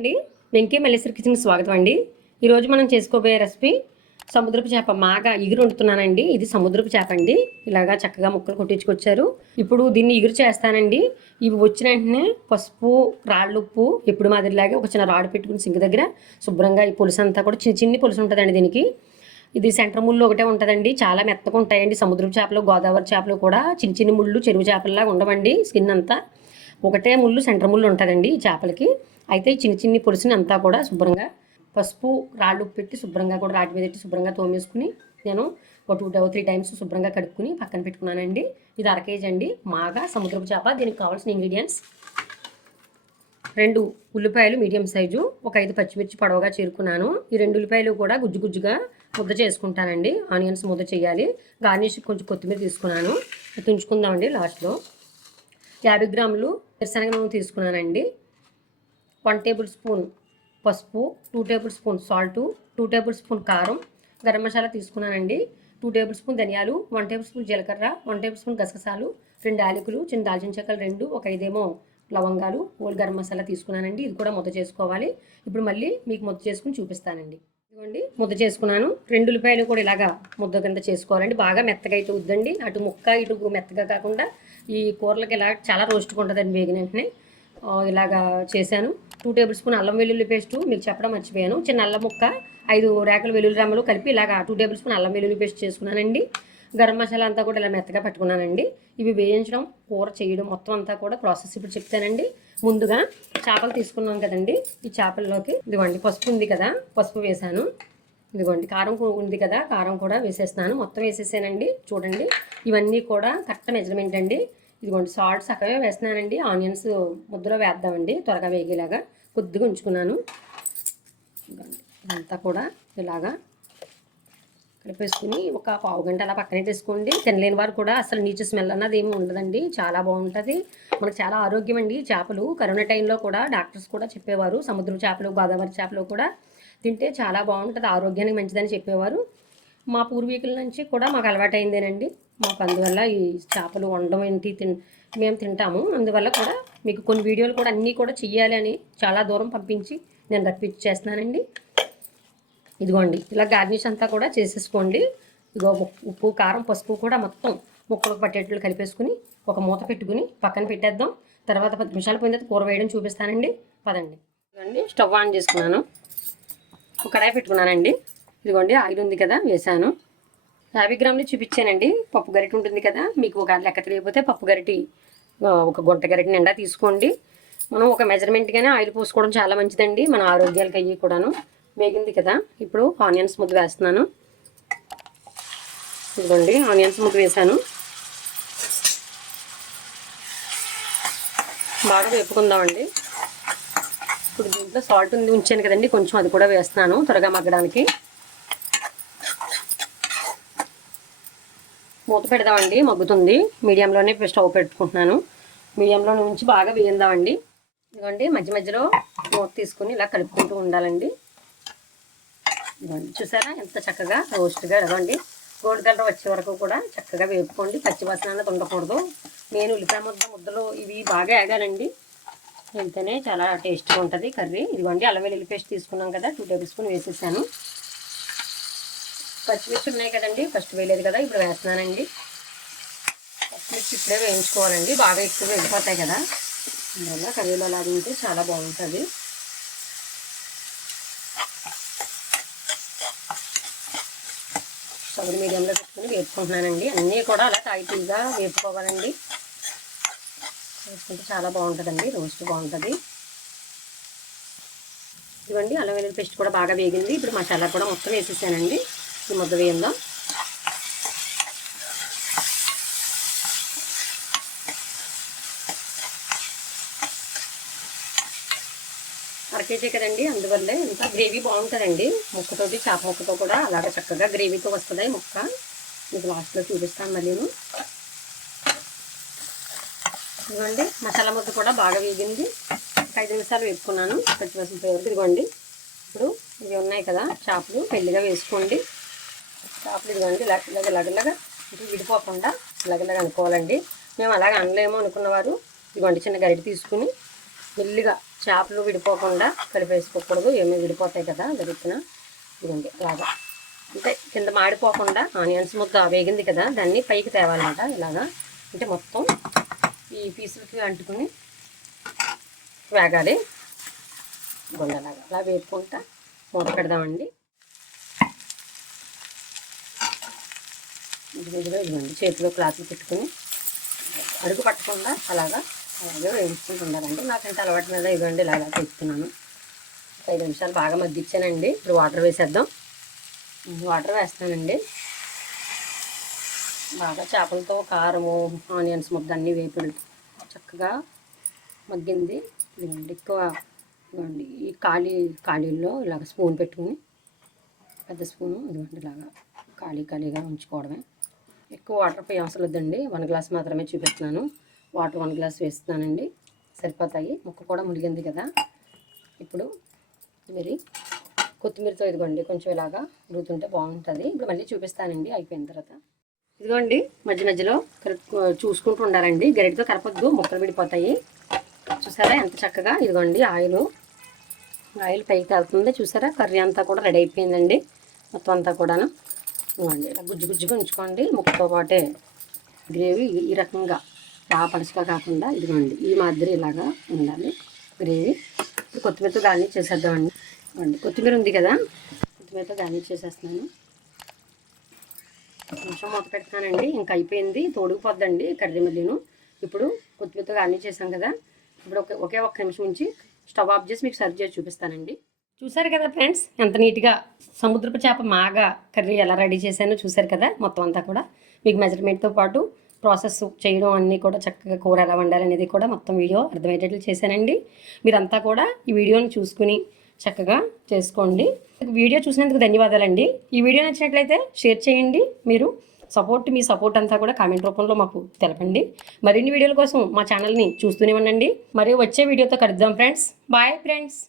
అండి, వెంకీ మల్లేశ్వరి కిచెన్కి స్వాగతం అండి. ఈరోజు మనం చేసుకోబోయే రెసిపీ సముద్రపు చేప మాగా ఇగురు వండుతున్నానండి. ఇది సముద్రపు చేప అండి. ఇలాగా చక్కగా ముక్కలు కొట్టించుకొచ్చారు. ఇప్పుడు దీన్ని ఇగురు చేస్తానండి. ఇవి వచ్చిన వెంటనే పసుపు, రాళ్ళుప్పు ఎప్పుడు మాదిరిలాగే ఒక చిన్న రాడు పెట్టుకుని సింక్ దగ్గర శుభ్రంగా ఈ పులుసు అంతా కూడా చిన్ని పులుసు ఉంటుందండి దీనికి. ఇది సెంటర్ ముళ్ళు ఒకటే ఉంటుందండి. చాలా మెత్తగా ఉంటాయండి సముద్రపు చేపలు, గోదావరి చేపలు కూడా చిన్ని ముళ్ళు చెరువు చేపల్లాగా ఉండవండి. స్కిన్ అంతా ఒకటే ముళ్ళు, సెంటర్ ముళ్ళు ఉంటుందండి ఈ చేపలకి. అయితే చిన్ని పులుసుని అంతా కూడా శుభ్రంగా పసుపు రాళ్ళు పెట్టి శుభ్రంగా కూడా రాటి మీద పెట్టి శుభ్రంగా తోమేసుకుని నేను ఒక 2-3 టైమ్స్ శుభ్రంగా కడుక్కుని పక్కన పెట్టుకున్నానండి. ఇది 1/2 కేజీ అండి మాగా సముద్రపు చేప. దీనికి కావాల్సిన ఇంగ్రీడియంట్స్ 2 ఉల్లిపాయలు మీడియం సైజు, ఒక 5 పచ్చిమిర్చి పొడవుగా చేరుకున్నాను. ఈ 2 ఉల్లిపాయలు కూడా గుజ్జుగా ముద్ద చేసుకుంటానండి. ఆనియన్స్ ముద్ద చేయాలి. గార్నిష్ కొంచెం కొత్తిమీర తీసుకున్నాను, తుంచుకుందామండి లాస్ట్లో. 50 గ్రాములు వేరుశనగ నూనె తీసుకున్నానండి. 1 టేబుల్ స్పూన్ పసుపు, 2 table spoon salt, 2 table spoon కారం, గరం మసాలా తీసుకున్నానండి. 2 టేబుల్ స్పూన్ ధనియాలు, 1 టేబుల్ స్పూన్ జీలకర్ర, 1 టేబుల్ స్పూన్ గసగసాలు, 2 యాలకులు, చిన్న దాల్చిన చెక్కలు 2, ఒక 5 లవంగాలు, హోల్ గరం మసాలా తీసుకున్నానండి. ఇది కూడా ముద్ద చేసుకోవాలి. ఇప్పుడు మళ్ళీ మీకు ముద్ద చేసుకుని చూపిస్తానండి. ఇదిగోండి ముద్ద చేసుకున్నాను. 2 ఉల్లిపాయలు కూడా ఇలాగా ముద్ద కింద చేసుకోవాలండి. బాగా మెత్తగా అయితే వద్దండి, అటు ముక్క ఇటు మెత్తగా కాకుండా ఈ కూరలకి ఇలా చాలా రోస్ట్గా ఉంటుందండి వేగిన వెంటనే. ఇలాగా చేశాను. 2 టేబుల్ స్పూన్ అల్లం వెల్లుల్లి పేస్టు మీకు చెప్పడం మర్చిపోయాను. చిన్న అల్లం ముక్క, 5 రేకలు వెల్లుల్లి రమ్మలు కలిపి ఇలాగా 2 టేబుల్ స్పూన్ అల్లం వెల్లుల్లి పేస్ట్ చేసుకున్నానండి. గరం మసాలా అంతా కూడా ఇలా మెత్తగా పెట్టుకున్నానండి. ఇవి వేయించడం, కూర చేయడం మొత్తం అంతా కూడా ప్రాసెస్ ఇప్పుడు చెప్తానండి. ముందుగా చేపలు తీసుకున్నాం కదండి, ఈ చేపల్లోకి ఇదిగోండి పసుపు ఉంది కదా, పసుపు వేసాను. ఇదిగోండి కారం ఉంది కదా, కారం కూడా వేసేస్తున్నాను. మొత్తం వేసేసానండి. చూడండి ఇవన్నీ కూడా కరెక్ట్ మెజర్మెంట్ అండి. ఇదిగోండి సాల్ట్ సగమే వేస్తున్నానండి. ఆనియన్స్ ముద్దలో వేద్దామండి త్వరగా వేగేలాగా. కొద్దిగా ఉంచుకున్నాను. ఇదంతా కూడా ఇలాగా కలిపేసుకుని ఒక పావు గంట అలా పక్కనే తీసుకోండి. తినలేని వారు కూడా అసలు నీచు స్మెల్ అన్నది ఏమి ఉండదండి, చాలా బాగుంటుంది. మనకు చాలా ఆరోగ్యం అండి చేపలు. కరోనా టైంలో కూడా డాక్టర్స్ కూడా చెప్పేవారు సముద్ర చేపలు, గోదావరి చేపలు కూడా తింటే చాలా బాగుంటుంది, ఆరోగ్యానికి మంచిదని చెప్పేవారు. మా పూర్వీకుల నుంచి కూడా మాకు అలవాటైందేనండి. మాకు అందువల్ల ఈ చేపలు వండడం ఏంటి మేము తింటాము. అందువల్ల కూడా మీకు కొన్ని వీడియోలు కూడా అన్నీ కూడా చెయ్యాలి అని చాలా దూరం పంపించి నేను రప్పించేస్తున్నానండి. ఇదిగోండి ఇలా గార్నిష్ అంతా కూడా చేసేసుకోండి. ఇదిగో ఉప్పు, కారం, పసుపు కూడా మొత్తం ముక్కలకు పట్టేట్లు కలిపేసుకుని ఒక మూత పెట్టుకుని పక్కన పెట్టేద్దాం. తర్వాత 10 నిమిషాలు పోయిన తర్వాత కూర వేయడం చూపిస్తానండి. పదండి. ఇదిగోండి స్టవ్ ఆన్ చేసుకున్నాను, ఒక కడాయి పెట్టుకున్నానండి. ఇదిగోండి ఆయిల్ ఉంది కదా, వేసాను. 50 గ్రాములు చూపించానండి. పప్పు గరిటె ఉంటుంది కదా, మీకు ఒక లెక్క తెలియకపోతే పప్పు గరిటె ఒక గుంట గరిటె నిండా తీసుకోండి. మనం ఒక మెజర్మెంట్గానే ఆయిల్ పోసుకోవడం చాలా మంచిదండి మన ఆరోగ్యాలకు. అయ్యి కూడాను వేగింది కదా. ఇప్పుడు ఆనియన్స్ ముద్ద వేస్తున్నాను. ఇదిగోండి ఆనియన్స్ ముద్ద వేసాను. బాగా వేపుకుందామండి. ఇప్పుడు దీంట్లో సాల్ట్ ఉంది ఉంచాను కదండి, కొంచెం అది కూడా వేస్తున్నాను త్వరగా మగ్గడానికి. మూత పెడదామండి, మగ్గుతుంది. మీడియంలోనే స్టవ్ పెట్టుకుంటున్నాను. మీడియంలో ఉంచి బాగా వేయిందామండి. ఇదిగోండి మధ్య మధ్యలో మూత తీసుకుని ఇలా కలుపుకుంటూ ఉండాలండి. ఇదిగోండి చూసారా ఎంత చక్కగా రోస్ట్గా. ఇదిగోండి గోల్డ్ కలర్ వచ్చే వరకు కూడా చక్కగా వేపుకోండి, పచ్చివాసన అన్నది ఉండకూడదు. నేను ఉల్లిపాయ ముద్దలు ఇవి బాగా ఏగాలండి, వెళ్తేనే చాలా టేస్ట్గా ఉంటుంది కర్రీ. ఇదిగోండి అల్లం వెల్లుల్లి పేస్ట్ తీసుకున్నాం కదా, 2 టేబుల్ స్పూన్ వేసేసాను. పచ్చిమిర్చి ఉన్నాయి కదండి, ఫస్ట్ వేయలేదు కదా, ఇప్పుడు వేస్తున్నానండి. పచ్చిమిర్చి ఇప్పుడే వేయించుకోవాలండి, బాగా ఎక్కువ వేగిపోతాయి కదా. అందువల్ల కర్రీలో అలా తింటే చాలా బాగుంటుంది. స్టవ్ మీడియంలో పెట్టుకుని వేపుకుంటున్నానండి. అన్నీ కూడా అలా టైట్గా వేపుకోవాలండి, వేసుకుంటే చాలా బాగుంటుందండి, రోస్ట్ బాగుంటుంది. ఇదిగోండి అల్లం వెల్లుల్లి పేస్ట్ కూడా బాగా వేగింది. ఇప్పుడు మసాలా కూడా మొత్తం వేసేసానండి. ఈ ముద్ద వేయందాం. అరకేజీ కదండి, అందువల్లే ఇంత గ్రేవీ బాగుంటుందండి. ముక్కతోటి చేప ముక్కతో కూడా అలాగే చక్కగా గ్రేవీతో వస్తుంది ముక్క. మీకు లాస్ట్లో చూపిస్తాను మళ్ళీను. ఇదిగోండి మసాలా ముద్ద కూడా బాగా వేగింది. 5 నిమిషాలు వేపుకున్నాను పచ్చివాసన పోయేవరకు. ఇదిగోండి ఇప్పుడు ఇవి ఉన్నాయి కదా చేపలు, పెళ్ళిగా వేసుకోండి. చేపలు ఇదిగోండి ఇలాగ విడిపోకుండా ఇలాగ అనుకోవాలండి. మేము అలాగ అనలేమో అనుకున్నవారు ఇదిగోండి చిన్న గరిటె తీసుకుని మెల్లిగా చేపలు విడిపోకుండా కలిపేసుకోకూడదు, ఏమీ విడిపోతాయి కదా జరుగుతున్న. ఇదండి అలాగా అంటే కింద మాడిపోకుండా ఆనియన్స్ ముద్ద వేగింది కదా, దాన్ని పైకి తేవాలన్నమాట. ఇలాగా అంటే మొత్తం ఈ పీసులకి అంటుకుని వేగాలి. గుండలాగా అలా వేపుకుంటా మూత పెడదామండి. ఇదిగోండి చేతిలో క్లాత్లు పెట్టుకుని అడుగు పట్టకుండా అలాగే వేయించుకుంటూ ఉండాలండి. నాకంటే అలవాటు మీద ఇదిగోండి ఇలాగా పెట్టుకున్నాను. 5 నిమిషాలు బాగా మగ్గిచ్చానండి. ఇప్పుడు వాటర్ వేసేద్దాం. వాటర్ వేస్తానండి. బాగా చేపలతో కారము ఆనియన్స్ ముద్ద అన్నీ వేపుడు చక్కగా మగ్గింది. ఇదిగోండి ఎక్కువ ఇదిగోండి ఈ ఖాళీల్లో ఇలాగ స్పూన్ పెట్టుకుని పెద్ద స్పూను ఇదిగోండి ఇలాగా ఖాళీగా ఉంచుకోవడమే. ఎక్కువ వాటర్ పోయి అవసరం వద్దండి. 1 గ్లాస్ మాత్రమే చూపిస్తున్నాను. వాటర్ 1 గ్లాస్ వేస్తున్నానండి, సరిపోతాయి. ముక్క కూడా ములిగింది కదా. ఇప్పుడు మరి కొత్తిమీరతో ఇదిగోండి కొంచెం ఇలాగా ఉడుకుతుంటే బాగుంటుంది. ఇప్పుడు మళ్ళీ చూపిస్తానండి అయిపోయిన తర్వాత. ఇదిగోండి మధ్యలో చూసుకుంటూ ఉండాలండి, గరిటతో కలపొద్దు, ముక్కలు విడిపోతాయి. చూసారా ఎంత చక్కగా. ఇదిగోండి ఆయిల్ పైకి వెళ్తుంది చూసారా. కర్రీ అంతా కూడా రెడీ అయిపోయిందండి మొత్తం అంతా కూడాను. ఇదిగోండి ఇలా గుజ్జుగా ఉంచుకోండి. ముక్కతో పాటే గ్రేవీ ఈ రకంగా పలుచగా కాకుండా ఇదిగోండి ఈ మాదిరి ఇలాగా ఉండాలి గ్రేవీ. ఇప్పుడు కొత్తిమీరతో గార్నిష్ చేసేద్దామండి. కొత్తిమీర ఉంది కదా, కొత్తిమీరతో గార్నిష్ చేసేస్తున్నాను. కొంచెం మూత పెడతానండి, ఇంకా అయిపోయింది, తోడుకుపోద్దండి కర్రీ మళ్ళీను. ఇప్పుడు కొత్తిమీరతో గార్నిష్ చేసాం కదా, ఇప్పుడు ఒకే 1 నిమిషం ఉంచి స్టవ్ ఆఫ్ చేసి మీకు సర్వ్ చేసి చూపిస్తానండి. చూసారు కదా ఫ్రెండ్స్, ఎంత నీట్గా సముద్రపు చేప మాగా కర్రీ ఎలా రెడీ చేశానో చూసారు కదా. మొత్తం అంతా కూడా మీకు మెజర్మెంట్తో పాటు ప్రాసెస్ చేయడం అన్నీ కూడా చక్కగా కూర ఎలా వండాలనేది కూడా మొత్తం వీడియో అర్థమయ్యేటట్లు చేశానండి. మీరంతా కూడా ఈ వీడియోని చూసుకుని చక్కగా చేసుకోండి. వీడియో చూసినందుకు ధన్యవాదాలండి. ఈ వీడియో నచ్చినట్లయితే షేర్ చేయండి. మీ సపోర్ట్ అంతా కూడా కామెంట్ రూపంలో మాకు తెలపండి. మరిన్ని వీడియోల కోసం మా ఛానల్ని చూస్తూనే ఉండండి. మరియు వచ్చే వీడియోతో కలుద్దాం ఫ్రెండ్స్. Bye friends.